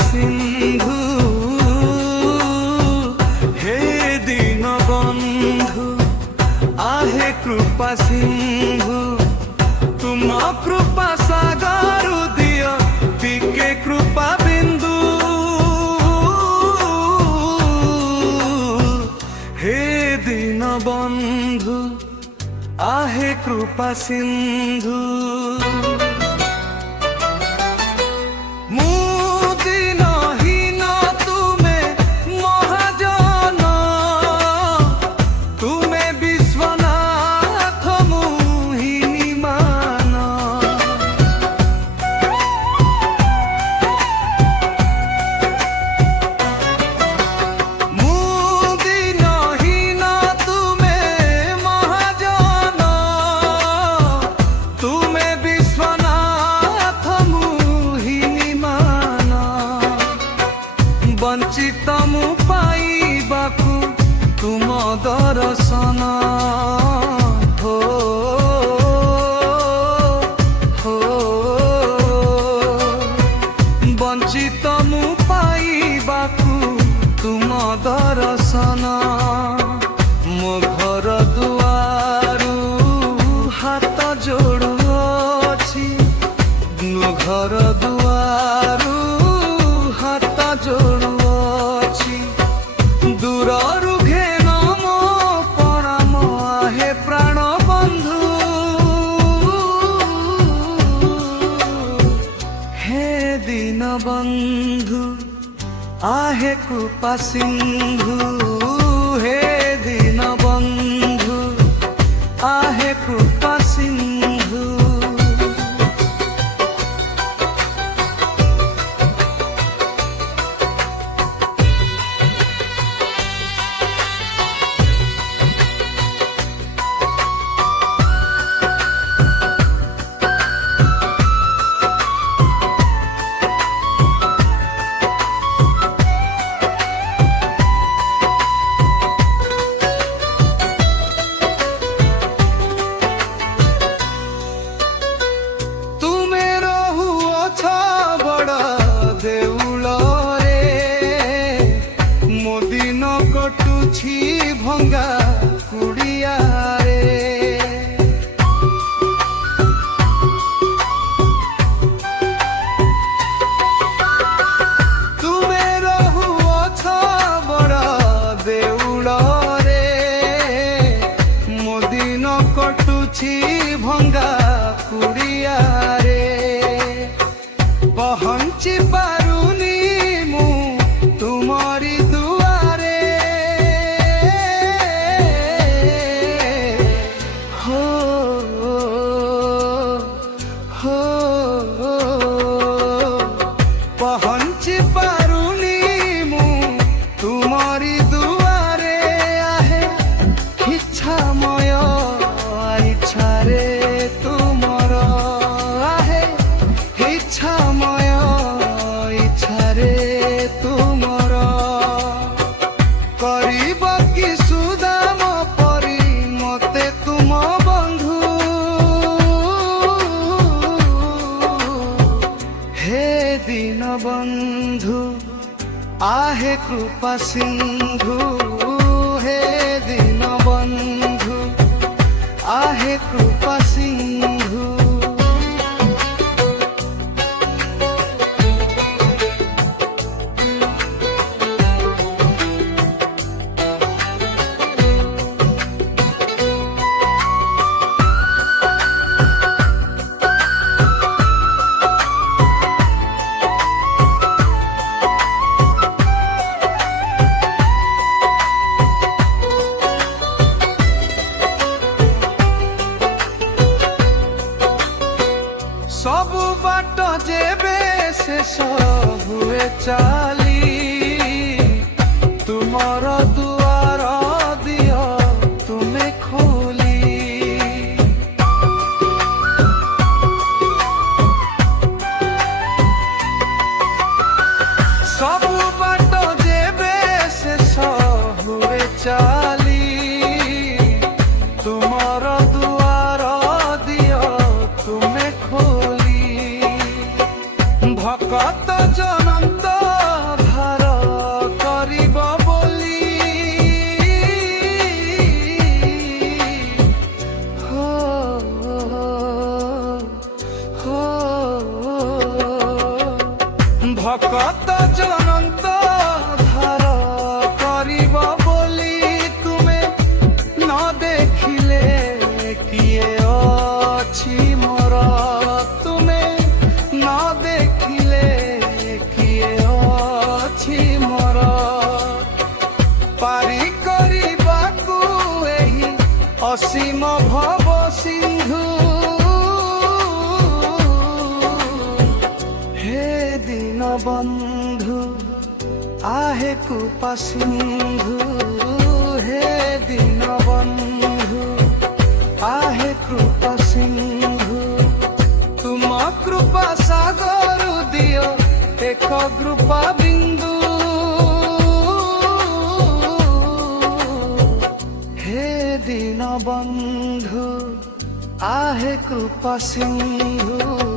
सिंधु हे दीन बंधु आहे कृपा सिंधु तुम कृपा सागर दियो टिके कृपा बिंदु हे दीन बंधु आहे कृपा सिंधु वंचित मु पाइबाकु तुम दर्शन हो हो वंचित मु पाइबाकु तुम दर्शन मो घर दुआरु हाथ जोड़ुछि मो घर दुआरु हाथ जोड़ुछि दूररु घेन मो प्रणाम आहे प्राण बंधु हे दीन बंधु आहे कृपा सिंधु हे दीन बंधु आहे कृपा सिंधु भंगा कुड़िया रे तुमे रहुअछ बड़ देउल रे मो दिन कटुछि भंगा कुड़िया रे पहुँची पारुनी मु तुमरी पहुँची पारुनी मु तुमरी दुआरे आहे इच्छामय इच्छा रे तुमर आहे इच्छामय इच्छा रे तुमर करिब कि सुदाम परी मते तुम बंधु हे दीन बंधु आहे कृपा सिंधु हे दीन बंधु आहे कृपा सिंधु सबु बाट जेबे शेष हुए चाली तुमर दुआर दियो तुमे खोली सबु बाट जेबे शेष हुए चाली तुमर दुआर दियो तुमे खोली भक्त जनंत ভকত জনন্ত ধার করিব বলি তুমে ন দেখিলে কিয়ে অছি মোর তুমে ন দেখিলে কিয়ে অছি মোর পারি করিবাকু এহি অসীম ভব সিন্ধু হে দীনবন্ধু आहे कृपा सिंधु हे दीनबंधु आहे कृपा सिंधु तुम कृपा सागर दियो एक कृपा बिंदु हे दीनबंधु आहे कृपा सिंधु।